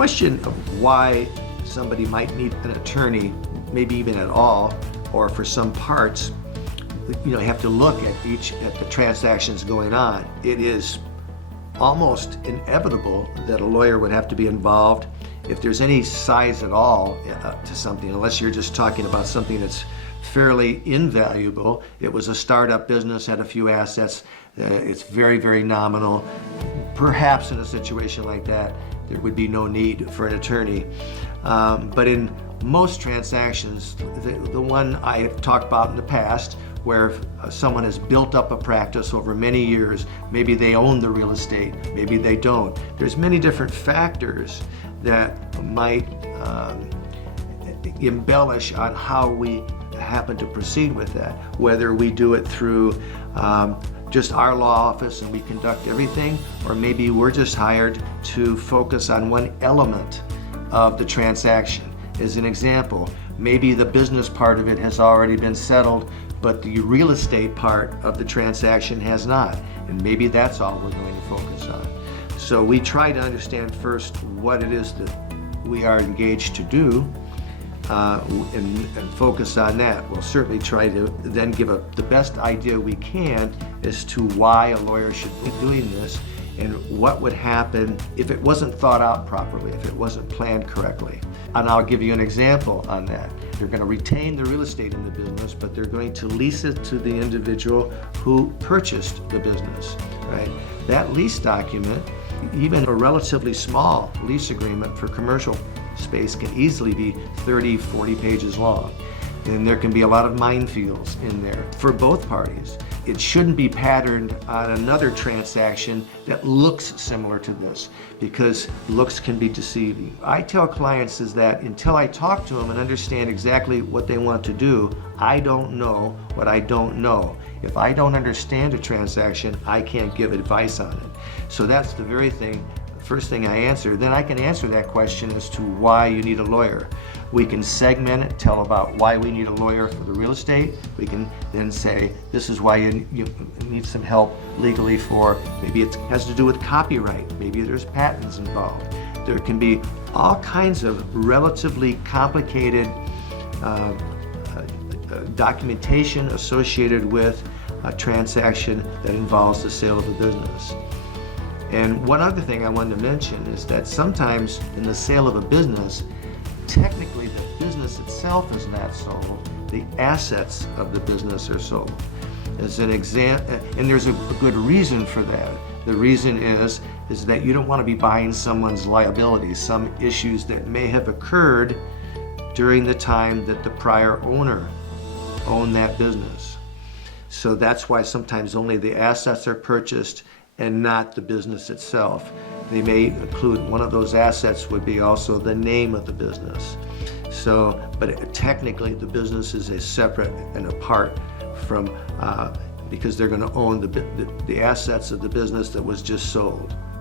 question of why somebody might need an attorney, maybe even at all, or for some parts, you have to look at the transactions going on. It is almost inevitable that a lawyer would have to be involved if there's any size at all to something, unless you're just talking about something that's fairly invaluable. It was a startup business, had a few assets, it's very, very nominal. Perhaps in a situation like that, there would be no need for an attorney. But in most transactions, the one I have talked about in the past, where someone has built up a practice over many years, maybe they own the real estate, maybe they don't. There's many different factors that might embellish on how we happen to proceed with that, whether we do it through just our law office and we conduct everything, or maybe we're just hired to focus on one element of the transaction. As an example, maybe the business part of it has already been settled, but the real estate part of the transaction has not, and maybe that's all we're going to focus on. So we try to understand first what it is that we are engaged to do, and focus on that. We'll certainly try to then give the best idea we can as to why a lawyer should be doing this and what would happen if it wasn't thought out properly, if it wasn't planned correctly. And I'll give you an example on that. They're going to retain the real estate in the business, but they're going to lease it to the individual who purchased the business, right? That lease document, even a relatively small lease agreement for commercial space, can easily be 30, 40 pages long. And there can be a lot of minefields in there for both parties. It shouldn't be patterned on another transaction that looks similar to this, because looks can be deceiving. I tell clients is that until I talk to them and understand exactly what they want to do, I don't know what I don't know. If I don't understand a transaction, I can't give advice on it. So that's the very thing, first thing I answer. Then I can answer that question as to why you need a lawyer. We can segment it, tell about why we need a lawyer for the real estate. We can then say, this is why you need some help legally for, maybe it has to do with copyright, maybe there's patents involved. There can be all kinds of relatively complicated documentation associated with a transaction that involves the sale of a business. And one other thing I wanted to mention is that sometimes in the sale of a business, technically the business itself is not sold, the assets of the business are sold. As an example, and there's a good reason for that. The reason is that you don't want to be buying someone's liabilities, some issues that may have occurred during the time that the prior owner owned that business. So that's why sometimes only the assets are purchased and not the business itself. They may include, one of those assets would be also the name of the business. So, but technically the business is a separate and apart from, because they're going to own the assets of the business that was just sold.